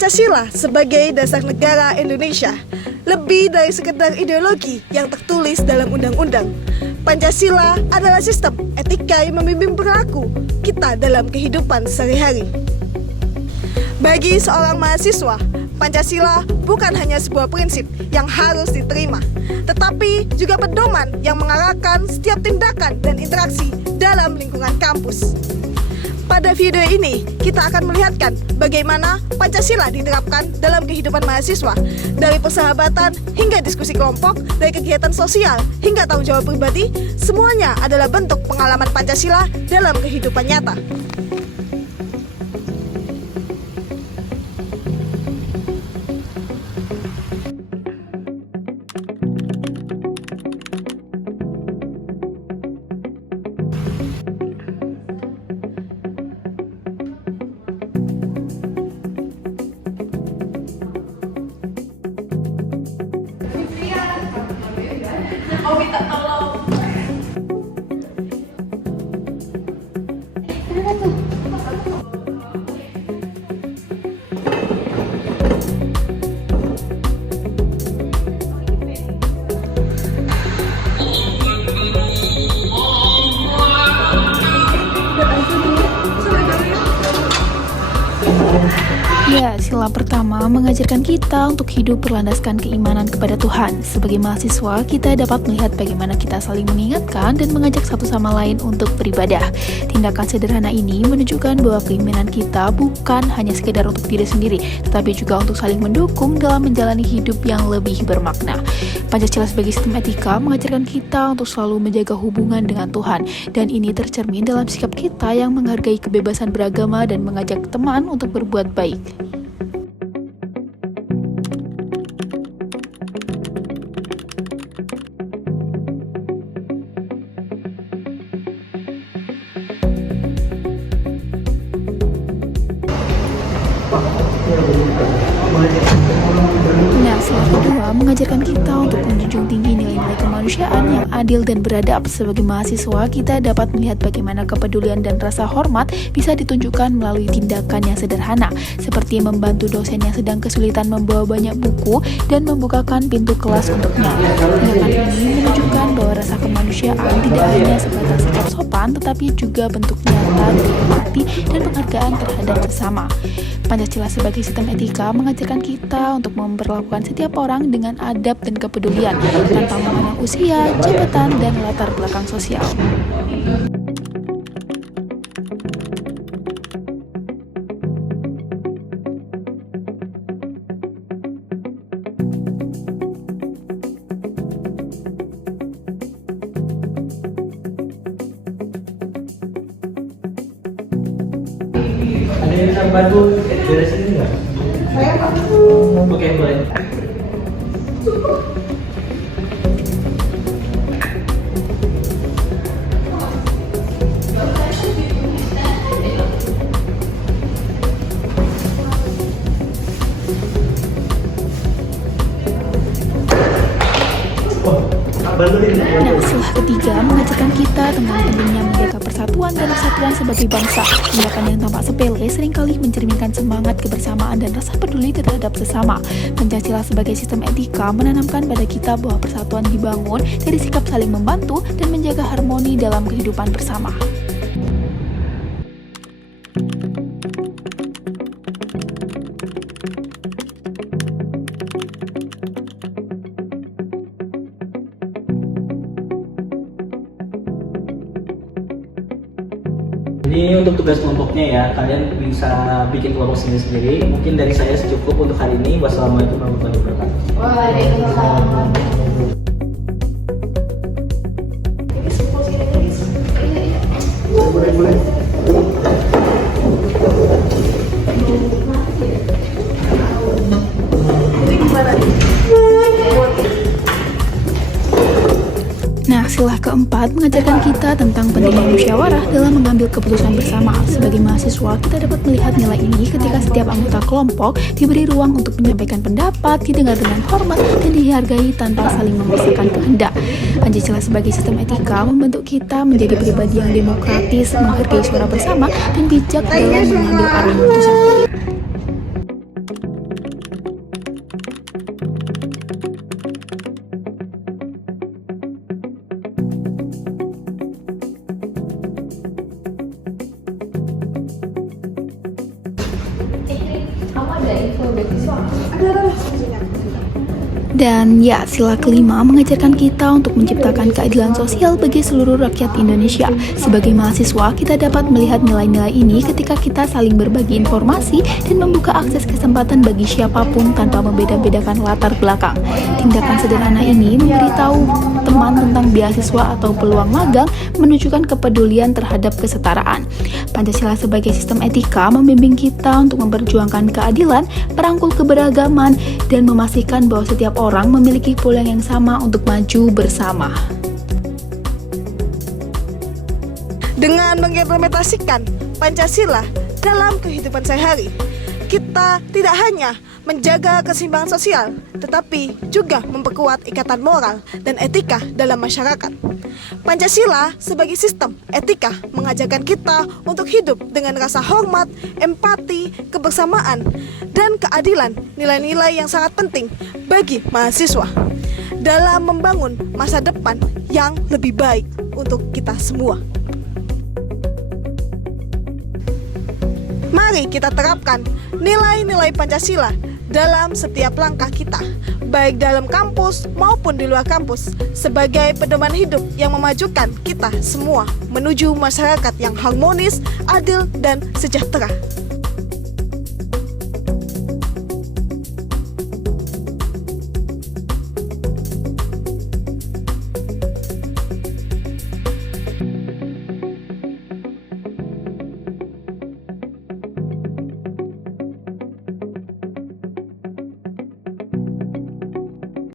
Pancasila sebagai dasar negara Indonesia lebih dari sekedar ideologi yang tertulis dalam undang-undang. Pancasila adalah sistem etika yang membimbing perilaku kita dalam kehidupan sehari-hari. Bagi seorang mahasiswa, Pancasila bukan hanya sebuah prinsip yang harus diterima, tetapi juga pedoman yang mengarahkan setiap tindakan dan interaksi dalam lingkungan kampus. Pada video ini, kita akan melihatkan bagaimana Pancasila diterapkan dalam kehidupan mahasiswa, dari persahabatan hingga diskusi kelompok, dari kegiatan sosial hingga tanggung jawab pribadi, semuanya adalah bentuk pengalaman Pancasila dalam kehidupan nyata. Minta tolong. Kenapa tuh? Ya, sila pertama mengajarkan kita untuk hidup berlandaskan keimanan kepada Tuhan. Sebagai mahasiswa, kita dapat melihat bagaimana kita saling mengingatkan dan mengajak satu sama lain untuk beribadah. Tindakan sederhana ini menunjukkan bahwa keimanan kita bukan hanya sekedar untuk diri sendiri, tetapi juga untuk saling mendukung dalam menjalani hidup yang lebih bermakna. Pancasila sebagai sistem etika mengajarkan kita untuk selalu menjaga hubungan dengan Tuhan, dan ini tercermin dalam sikap kita yang menghargai kebebasan beragama dan mengajak teman untuk berbuat baik. Nah, sila kedua mengajarkan kita untuk menjunjung tinggi nilai-nilai kemanusiaan yang adil dan beradab. Sebagai mahasiswa, kita dapat melihat bagaimana kepedulian dan rasa hormat bisa ditunjukkan melalui tindakan yang sederhana, seperti membantu dosen yang sedang kesulitan membawa banyak buku dan membukakan pintu kelas untuknya. Tindakan ini menunjukkan bahwa rasa kemanusiaan tidak hanya sebatas sikap sopan, tetapi juga bentuk nyata dari empati dan penghargaan terhadap sesama. Pancasila sebagai sistem etika mengajarkan kita untuk memperlakukan setiap orang dengan adab dan kepedulian, tanpa memandang usia, jabatan, dan latar belakang sosial. Ada yang bisa bantu beres ini nggak? Saya bantu. Oke, boleh. Nah, sila ketiga mengajarkan kita tentang pentingnya menjaga persatuan dan kesatuan sebagai bangsa. Tindakan yang tampak sepele seringkali mencerminkan semangat kebersamaan dan rasa peduli terhadap sesama. Pancasila sebagai sistem etika menanamkan pada kita bahwa persatuan dibangun dari sikap saling membantu dan menjaga harmoni dalam kehidupan bersama. Ini untuk tugas kelompoknya ya, kalian bisa bikin kelompok sendiri-sendiri. Mungkin dari saya cukup untuk hari ini. Wassalamualaikum warahmatullahi wabarakatuh. Waalaikumsalam. Boleh. Nah, sila keempat mengajarkan kita tentang pentingnya musyawarah dalam mengambil keputusan bersama. Sebagai mahasiswa, kita dapat melihat nilai ini ketika setiap anggota kelompok diberi ruang untuk menyampaikan pendapat, didengar dengan hormat, dan dihargai tanpa saling memaksakan kehendak. Pancasila sebagai sistem etika membentuk kita menjadi pribadi yang demokratis, menghargai suara bersama, dan bijak dalam mengambil arah keputusan. Dan ya, sila kelima mengajarkan kita untuk menciptakan keadilan sosial bagi seluruh rakyat Indonesia. Sebagai mahasiswa, kita dapat melihat nilai-nilai ini ketika kita saling berbagi informasi dan membuka akses kesempatan bagi siapapun tanpa membeda-bedakan latar belakang. Tindakan sederhana ini memberitahu teman tentang beasiswa atau peluang magang, menunjukkan kepedulian terhadap kesetaraan. Pancasila sebagai sistem etika membimbing kita untuk memperjuangkan keadilan, merangkul keberagaman, dan memastikan bahwa setiap orang memiliki peluang yang sama untuk maju bersama. Dengan mengimplementasikan Pancasila dalam kehidupan sehari, kita tidak hanya menjaga keseimbangan sosial, tetapi juga memperkuat ikatan moral dan etika dalam masyarakat. Pancasila sebagai sistem etika mengajarkan kita untuk hidup dengan rasa hormat, empati, kebersamaan, dan keadilan, nilai-nilai yang sangat penting bagi mahasiswa dalam membangun masa depan yang lebih baik untuk kita semua. Mari kita terapkan nilai-nilai Pancasila dalam setiap langkah kita, baik dalam kampus maupun di luar kampus, sebagai pedoman hidup yang memajukan kita semua menuju masyarakat yang harmonis, adil, dan sejahtera.